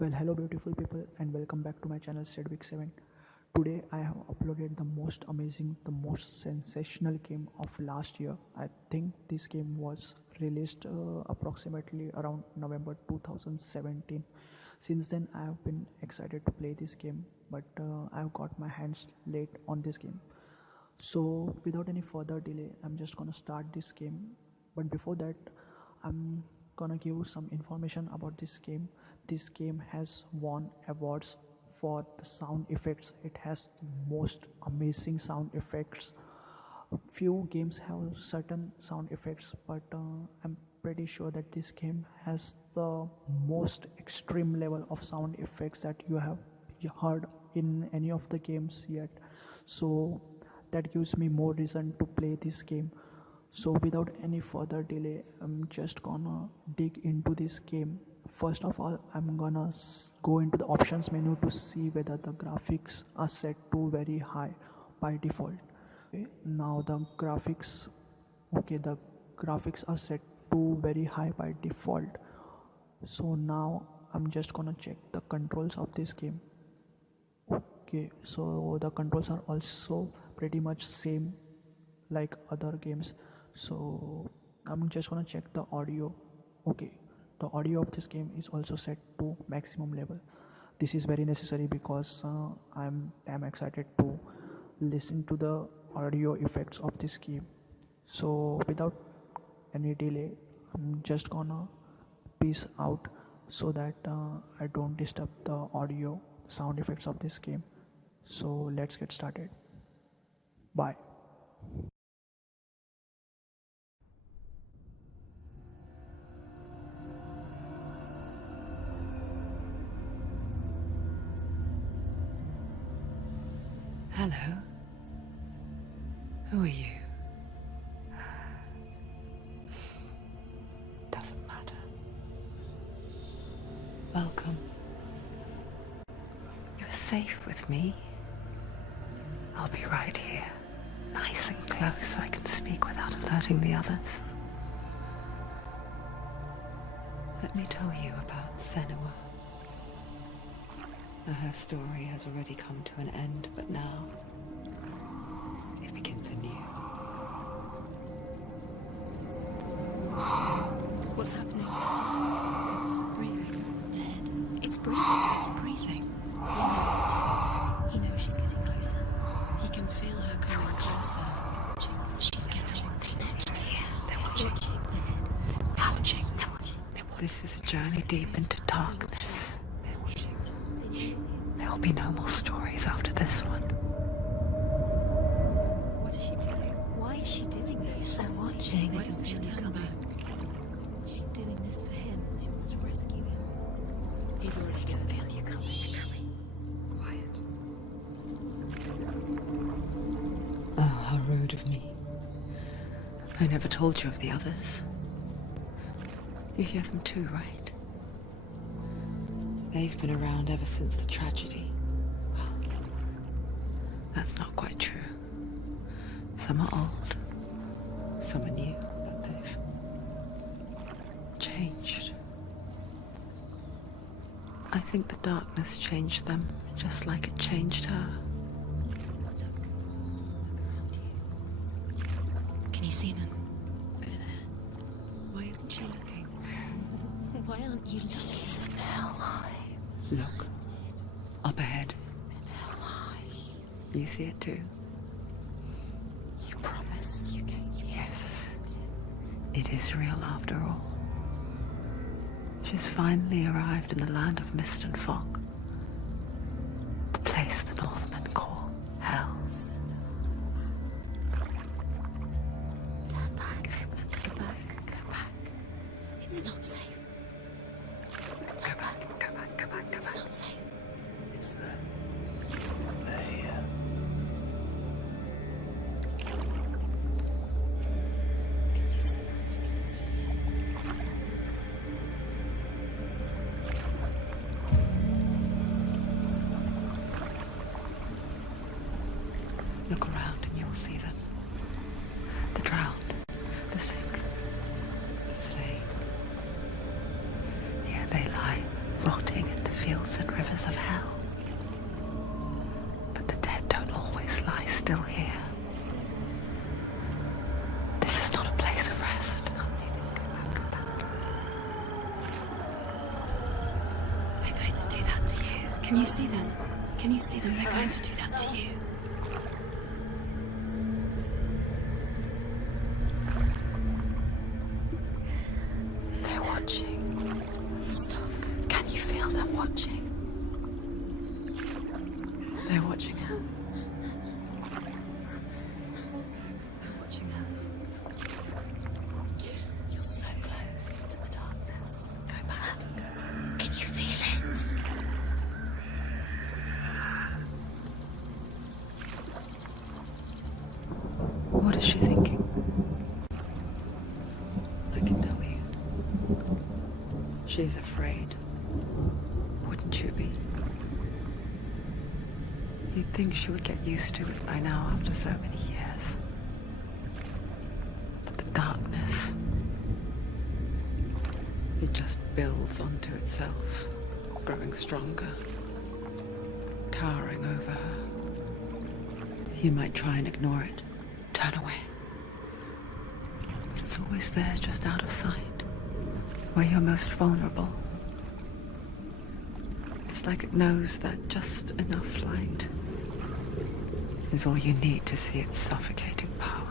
Well, hello beautiful people and welcome back to my channel Sedwick 7. Today I have uploaded the most amazing, the most sensational game of last year. I think this game was released approximately around November 2017. Since then I have been excited to play this game, but I've got my hands late on this game. So without any further delay, I'm just gonna start this game. But before that, I'm gonna give some information about this game. This game has won awards for the sound effects. It has the most amazing sound effects. Few games have certain sound effects, but I'm pretty sure that this game has the most extreme level of sound effects that you have heard in any of the games yet. So that gives me more reason to play this game. So without any further delay, I'm just gonna dig into this game. First of all, I'm gonna go into the options menu to see whether the graphics are set to very high by default. Okay, now the graphics are set to very high by default. So now I'm just gonna check the controls of this game. Okay, so the controls are also pretty much same like other games. So I'm just gonna check the audio. Okay, the audio of this game is also set to maximum level. This is very necessary because I'm damn excited to listen to the audio effects of this game. So without any delay, I'm just gonna peace out so that I don't disturb the audio sound effects of this game. So let's get started. Bye. Hello. Who are you? Doesn't matter. Welcome. You're safe with me. I'll be right here, nice and close so I can speak without alerting the others. Let me tell you about Senua. Her story has already come to an end, but now it begins anew. What's happening? It's breathing. Dead. It's breathing. It's breathing. He knows she's getting closer. He can feel her coming closer. She's getting closer. They're watching. They're watching. This is a journey deep into darkness. There will be no more stories after this one. What is she doing? Why is she doing this? They're watching. Why doesn't she turn back? She's doing this for him. She wants to rescue him. He's already going to feel you coming. Quiet. Oh, how rude of me. I never told you of the others. You hear them too, right? They've been around ever since the tragedy. Well, that's not quite true. Some are old, some are new, but they've changed. I think the darkness changed them, just like it changed her. Can you see them? Over there. Why isn't she looking? Why aren't you looking? He's in hell high. Look, up ahead. You see it too? You promised you gave me. Yes, it is real after all. She's finally arrived in the land of mist and fog. The place the Northmen call Hell. Turn back. Go back. Go back. It's not safe. Turn back. Go back. It's not safe. It's there. They're here. Can you see? I can see you. Look around and you'll see them. The drowned, the sick, the slain. Here they lie, rotting in the fields and rivers of hell. But the dead don't always lie still here. This is not a place of rest. Can't do this. Go back, go back. They're going to do that to you. Can you see them? Can you see them? They're going to do that to you. They're watching. Stop. Can you feel them watching? They're watching her. They're watching her. You're so close to the darkness. Go back. Can you feel it? What is she thinking? I can tell you. She's afraid. Wouldn't you be? You'd think she would get used to it by now after so many years. But the darkness, it just builds onto itself, growing stronger, towering over her. You might try and ignore it, turn away. But it's always there, just out of sight, where you're most vulnerable. It's like it knows that just enough light is all you need to see its suffocating power.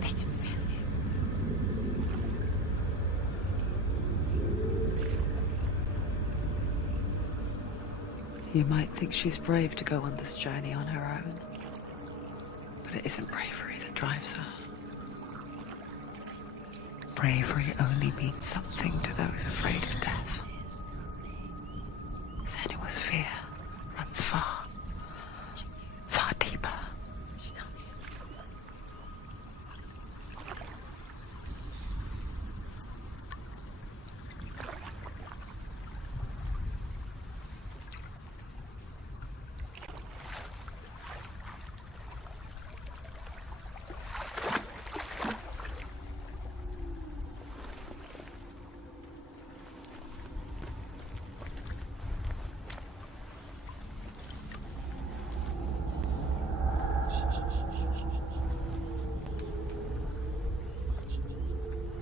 They can feel you. You might think she's brave to go on this journey on her own, but it isn't bravery that drives her. Bravery only means something to those afraid of death. Senua's fear runs far, far deeper.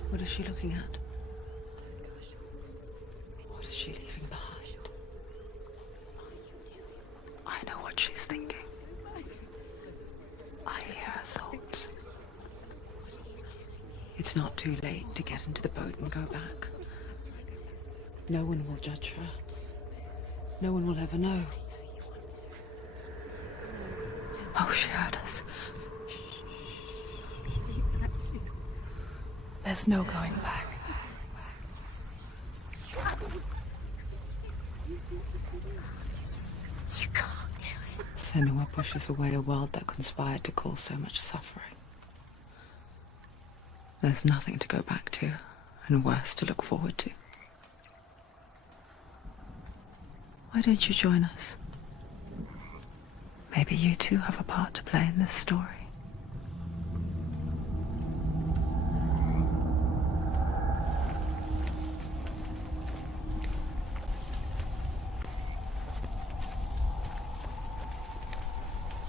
What is she looking at? What is she leaving behind? I know what she's thinking. I hear her thoughts. It's not too late to get into the boat and go back. No one will judge her. No one will ever know. Oh, she heard us. There's no going back. You can't do it. Senua pushes away a world that conspired to cause so much suffering. There's nothing to go back to, and worse to look forward to. Why don't you join us? Maybe you too have a part to play in this story.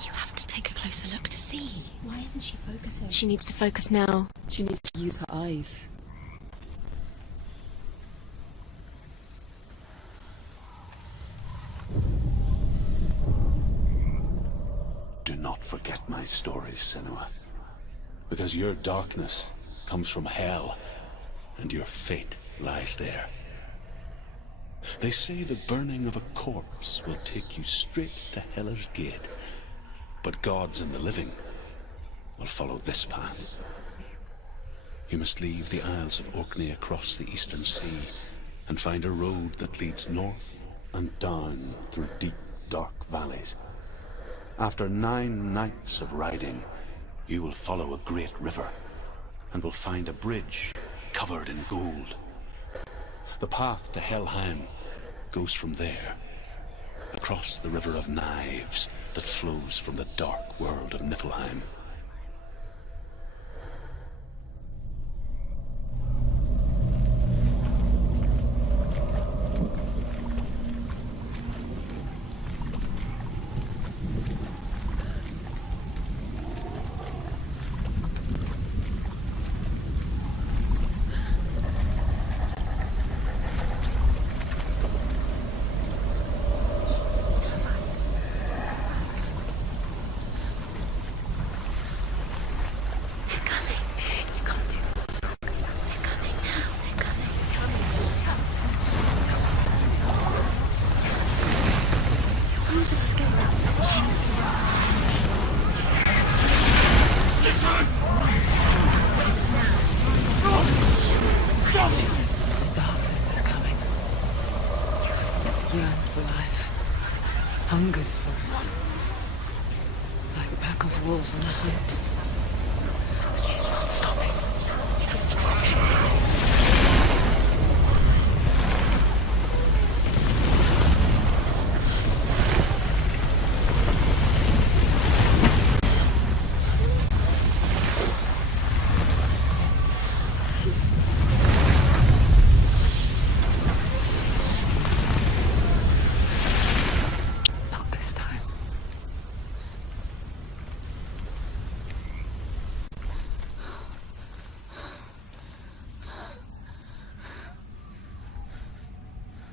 You have to take a closer look to see. Why isn't she focusing? She needs to focus now. She needs to use her eyes. Do not forget my stories, Senua. Because your darkness comes from hell, and your fate lies there. They say the burning of a corpse will take you straight to Hela's gate, but gods and the living will follow this path. You must leave the Isles of Orkney across the eastern sea and find a road that leads north and down through deep, dark valleys. After 9 nights of riding, you will follow a great river and will find a bridge covered in gold. The path to Helheim goes from there, across the River of Knives, that flows from the dark world of Niflheim. Darkness is coming. Yearns for life. Hungers for it. Like a pack of wolves on a hunt. But she's not stopping. Not this time.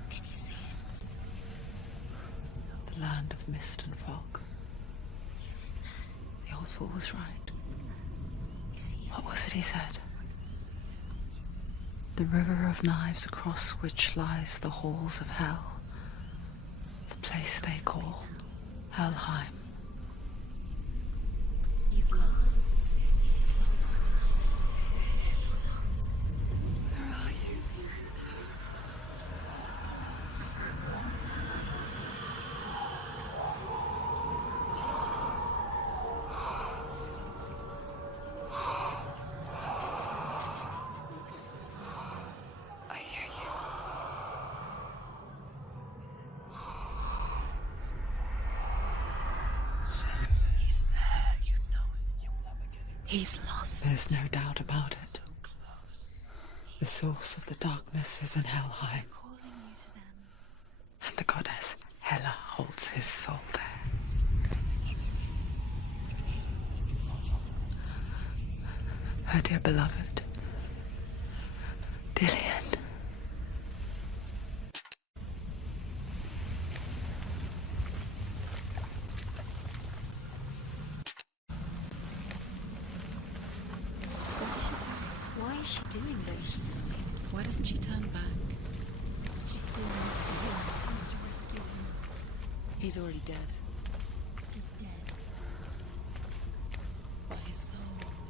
Can you see it? The land of mist and fog. He's in there. The old fool was right. Is he? What was it he said? The river of knives across which lies the halls of hell. The place they call Helheim. He's lost. He's lost. Where are you? I hear you. He's there. You know it. You'll never get him. He's lost. There's no doubt about it. The source of the darkness is in Helheim, Calling you to them. and the goddess Hela holds his soul there. Her dear beloved, Dillian. What is she doing? Why is she doing this? Why doesn't she turn back? She's doing this for him. She wants to rescue him. He's already dead. He's dead. But his soul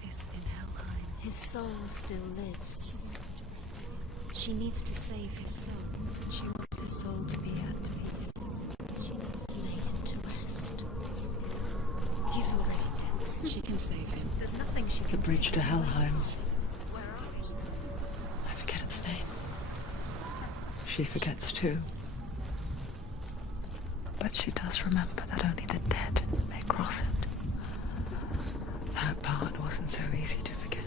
is in Helheim. His soul still lives. She needs to save his soul. She wants his soul to be at peace. She needs to lay him to rest. He's already dead. She can save him. There's nothing she The can bridge do. to Helheim. Where are you? I forget its name. She forgets too. But she does remember that only the dead may cross it. That part wasn't so easy to forget.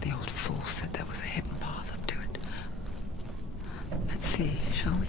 The old fool said there was a hidden path up to it. Let's see, shall we?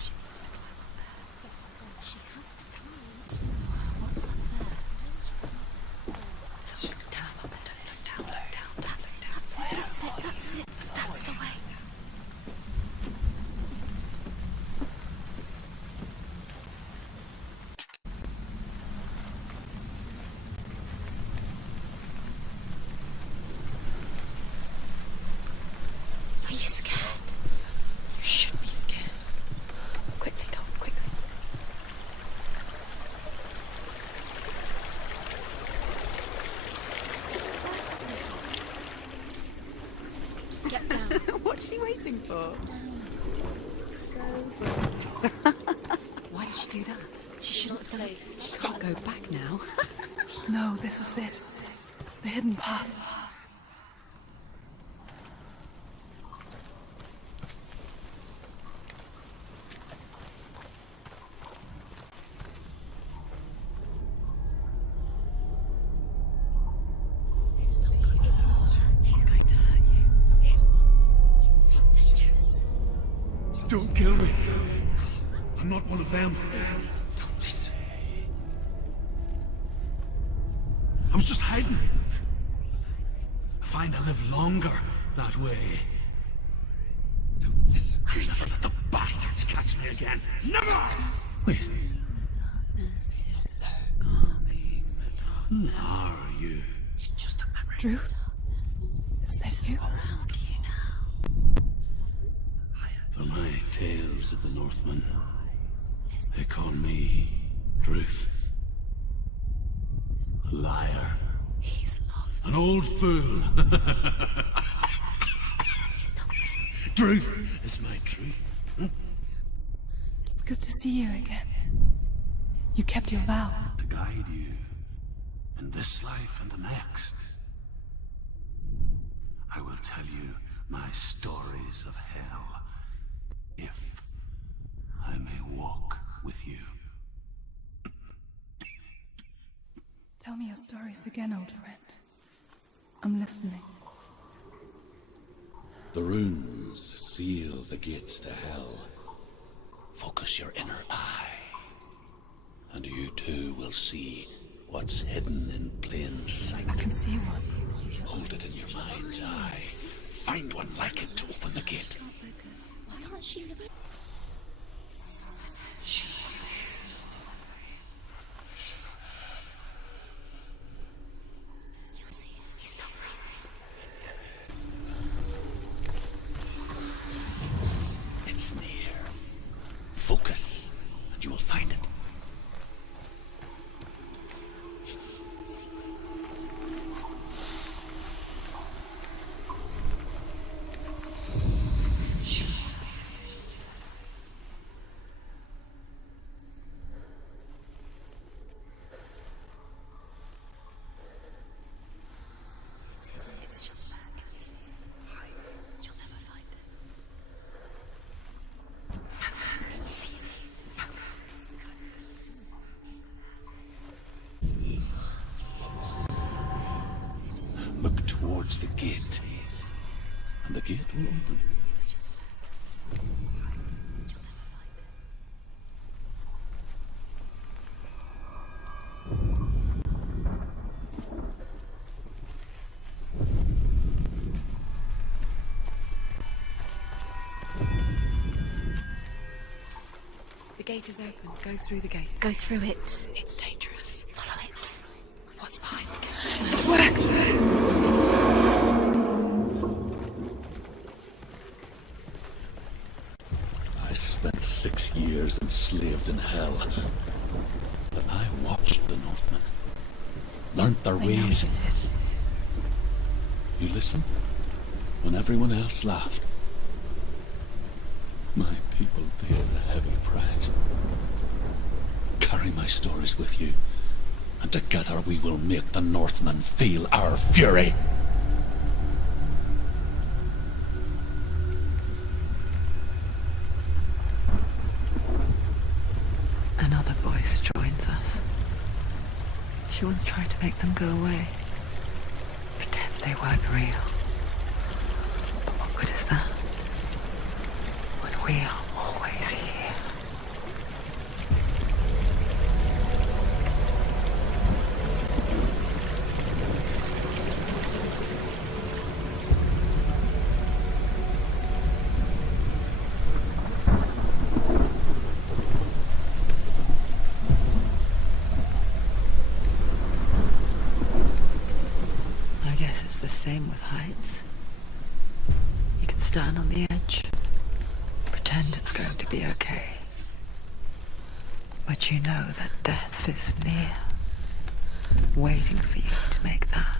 She needs to climb up there. She has to climb. What's up there? Down, down, down. That's it, that's it, that's it, that's it. That's the way. Are you scared? You should be scared. waiting for? So brave. Why did she do that? She shouldn't have done it. She can't go back now. No, this is it. The hidden path. He's going to hurt you. It's dangerous. Don't kill me. I'm not one of them. Don't listen. I was just hiding. I find I live longer that way. Don't listen. Do never let the bastards catch me again. Never! Wait. Who are you? It's just a memory. Ruth? Is that you? Around you now. For my tales of the Northmen, they call me Druth. A liar. He's lost. An old fool. He's not real. Druth is my truth. It's good to see you again. You kept your vow. To guide you in this life and the next. I will tell you my stories of hell, if I may walk with you. Tell me your stories again, old friend. I'm listening. The runes seal the gates to hell. Focus your inner eye, and you too will see what's hidden in plain sight. I can see one. Hold it in your mind's eye. Find one like it to open the gate. Why aren't you? You'll see. He's not real. It's near. Focus, and you will find it. It's just that. Can you see it? You'll never find it. Look towards the gate, and the gate will open. It's just that. You'll never find it. The gate is open. Go through the gate. Go through it. It's dangerous. Follow it. What's behind the gate? I spent 6 years enslaved in hell. But I watched the Northmen, learnt their I know ways. you did. You listened when everyone else laughed. My people paid a heavy price. Carry my stories with you, and together we will make the Northmen feel our fury. Another voice joins us. She once tried to make them go away. Pretend they weren't real. But what good is that? When we are always here. I guess it's the same with heights. You can stand on the edge, pretend it's going to be okay. But you know that death is near, waiting for you to make that.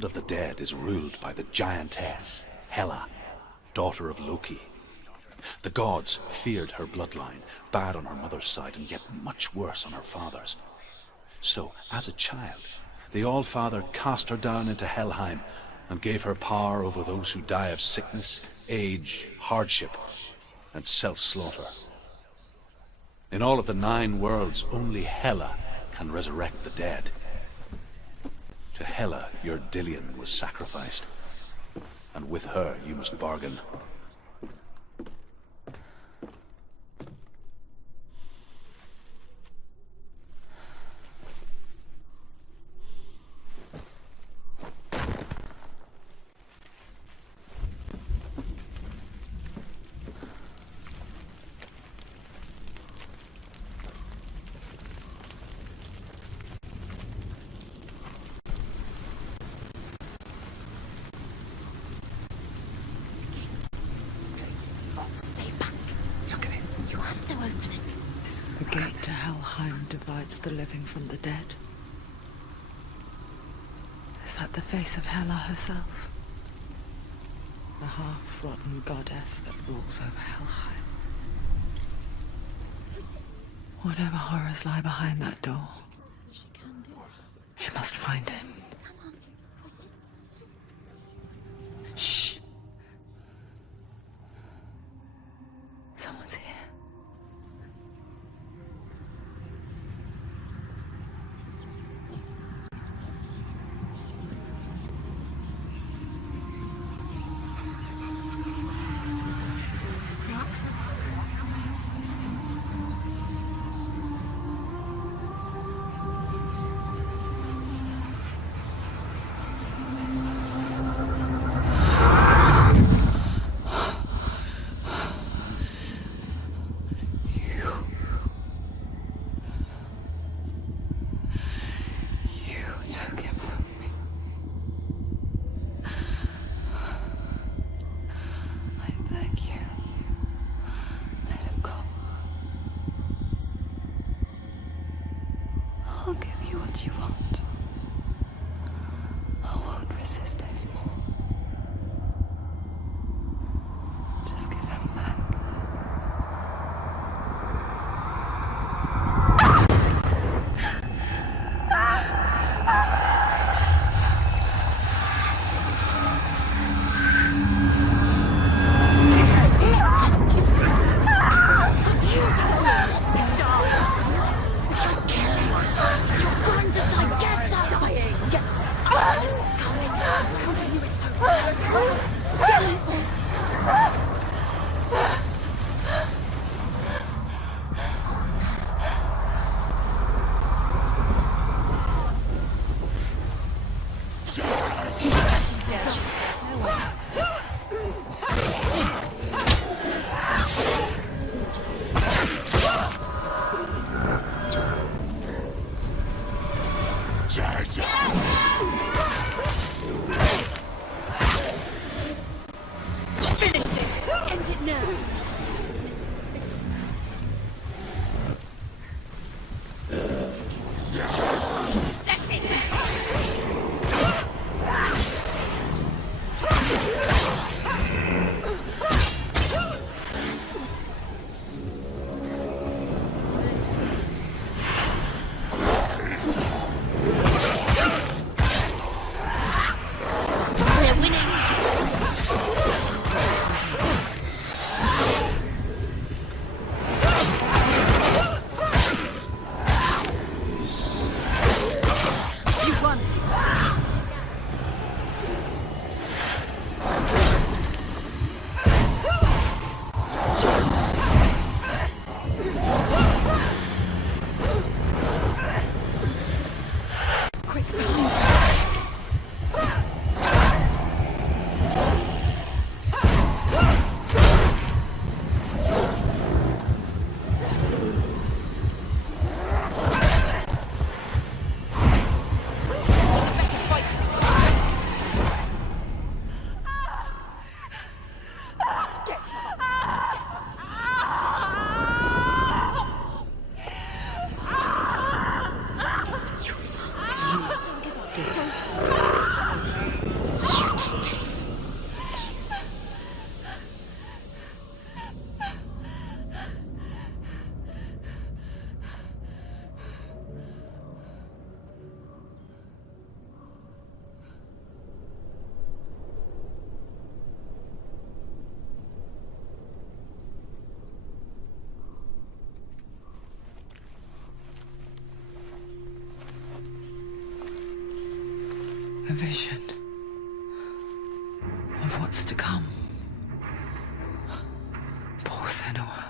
world of the dead is ruled by the giantess, Hela, daughter of Loki. The gods feared her bloodline, bad on her mother's side and yet much worse on her father's. So, as a child, the All-Father cast her down into Helheim and gave her power over those who die of sickness, age, hardship, and self-slaughter. In all of the 9 worlds, only Hela can resurrect the dead. To Hela, your Dillion was sacrificed, and with her you must bargain. Stay back. Look at it. You have to open it. The gate to Helheim divides the living from the dead. Is that the face of Hela herself? The half-rotten goddess that rules over Helheim. Whatever horrors lie behind that door, She can do. she must find him. Shh. Someone's here. You took him from me. I beg you, let him go. I'll give you what you want. I won't resist anymore. Just give him back. Finish this! End it now! That's it! We're winning! vision of what's to come. Poor Senua.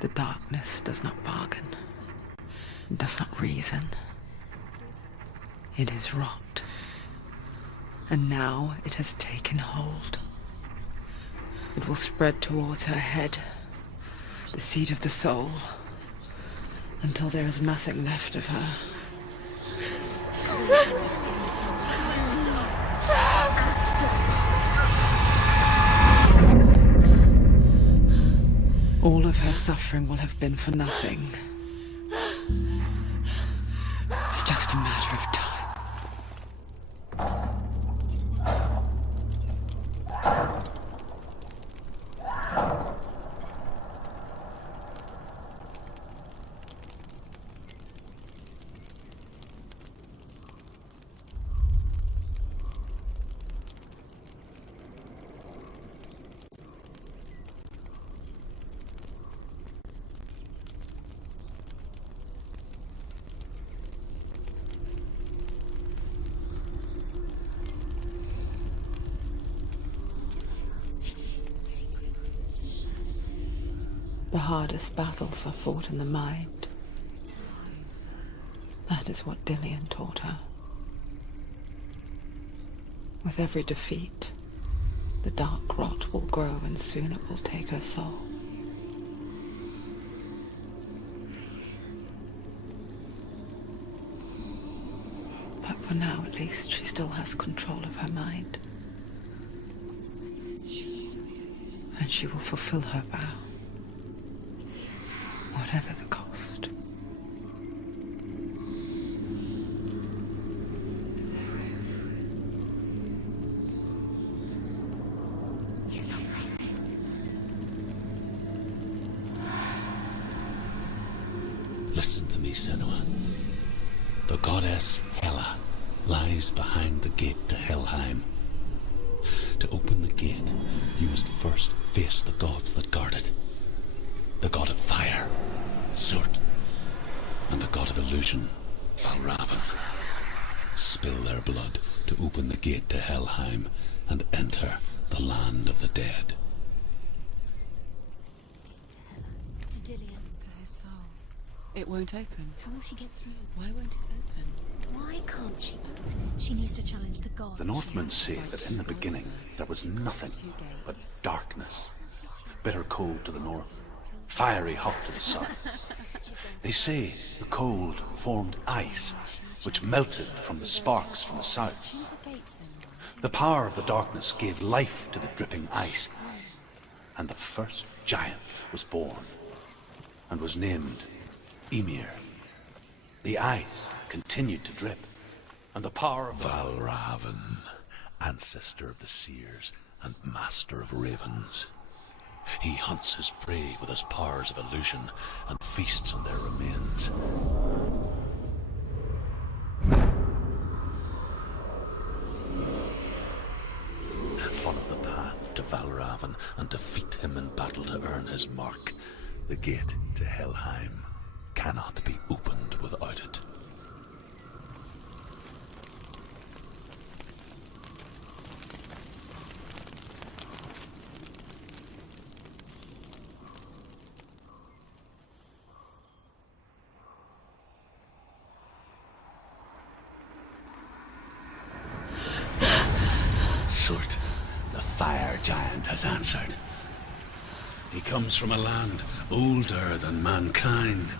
The darkness does not bargain, does not reason. It is rot. And now it has taken hold. It will spread towards her head, the seat of the soul, until there is nothing left of her. All of her suffering will have been for nothing. It's just a matter of time. The hardest battles are fought in the mind. That is what Dillian taught her. With every defeat, the dark rot will grow and soon it will take her soul. But for now, at least, she still has control of her mind. And she will fulfill her vow. Whatever the cost. He's not right. Listen to me, Senua. The goddess Hela lies behind the gate to Helheim. To open the gate, you must first face the gods that guard it. The god of fire, Surt, and the god of illusion, Valravn. Spill their blood to open the gate to Helheim and enter the land of the dead. To Dillian. To his soul. It won't open. How will she get through? Why won't it open? Why can't she? She needs to challenge the gods. The Northmen say that in the beginning there was nothing but darkness. Bitter cold to the north, fiery hot to the south. They say the cold formed ice, which melted from the sparks from the south. Use a gate, Senua. The power of the darkness gave life to the dripping ice, and the first giant was born, and was named Ymir. The ice continued to drip, and the power of Valravn, ancestor of the seers and master of ravens. He hunts his prey with his powers of illusion and feasts on their remains. Follow the path to Valravn and defeat him in battle to earn his mark. The gate to Helheim cannot be opened without it. Surt, the fire giant, has answered. He comes from a land older than mankind,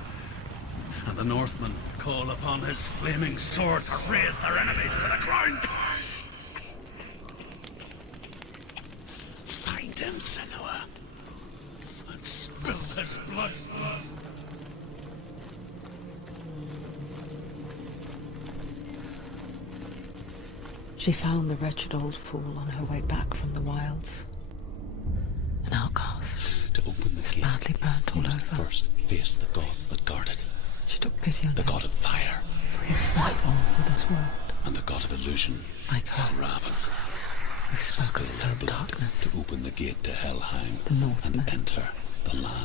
and the Northmen call upon his flaming sword to raze their enemies to the ground. Find him, Senua, and spill his blood. She found the wretched old fool on her way back from the wilds. An outcast. To open the gate, Badly burnt you all must over. first face the gods that guard it. She took pity on The him, god of fire, for he was not born for this world. and the god of illusion, Like her, Valravn. we spoke Spill of his their own blood darkness. to open the gate to Helheim The Northmen. and enter the land